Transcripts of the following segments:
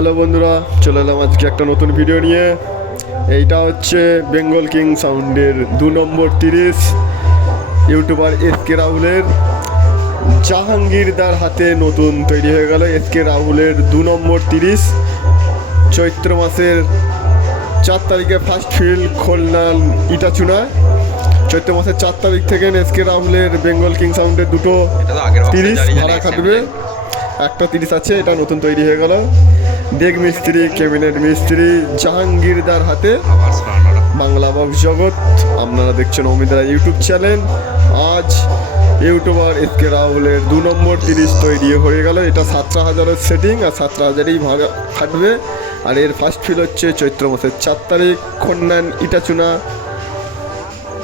Hello বন্ধুরা চলে এলাম আজকে একটা নতুন ভিডিও নিয়ে। এইটা হচ্ছে বেঙ্গল কিং সাউন্ডের দু নম্বর তিরিশ ইউটিউবার এস কে রাহুলের জাহাঙ্গীরদার হাতে নতুন তৈরি হয়ে গেল এস কে রাহুলের দু নম্বর তিরিশ। চৈত্র মাসের চার তারিখে ফার্স্ট ফিল্ড খুলনার ইটাচুনায় চৈত্র মাসের চার তারিখ থেকে এস কে রাহুলের বেঙ্গল কিং সাউন্ডের দুটো তিরিশ ভাড়া খাটবে। একটা তিরিশ আছে এটা নতুন তৈরি হয়ে গেল। ডেক মিস্ত্রি, ক্যাবিনেট মিস্ত্রি, জাহাঙ্গীরদার হাতে বাংলা বক্স জগৎ। আপনারা দেখছেন অমিতরা ইউটিউব চ্যানেল। আজ ইউটিউবার এস কে রাহুলের দু নম্বর তিরিশ তৈরি হয়ে গেল। এটা সাতটা হাজারের সেটিং আর সাতটা হাজারেই ভাড়া খাটবে আর এর ফার্স্ট ফিল হচ্ছে চৈত্র মাসের চার তারিখ খন্নান ইটাচুনা।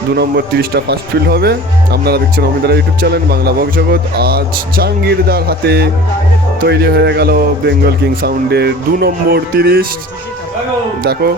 দু নম্বর তিরিশটা ফার্স্ট ফিল্ড হবে। আপনারা দেখছেন অমিতার ইউটিউব চ্যানেল বাংলা বক জগৎ। আজ জাহাঙ্গীরদার হাতে তৈরি হয়ে গেল বেঙ্গল কিং সাউন্ডের দু নম্বর তিরিশ। দেখো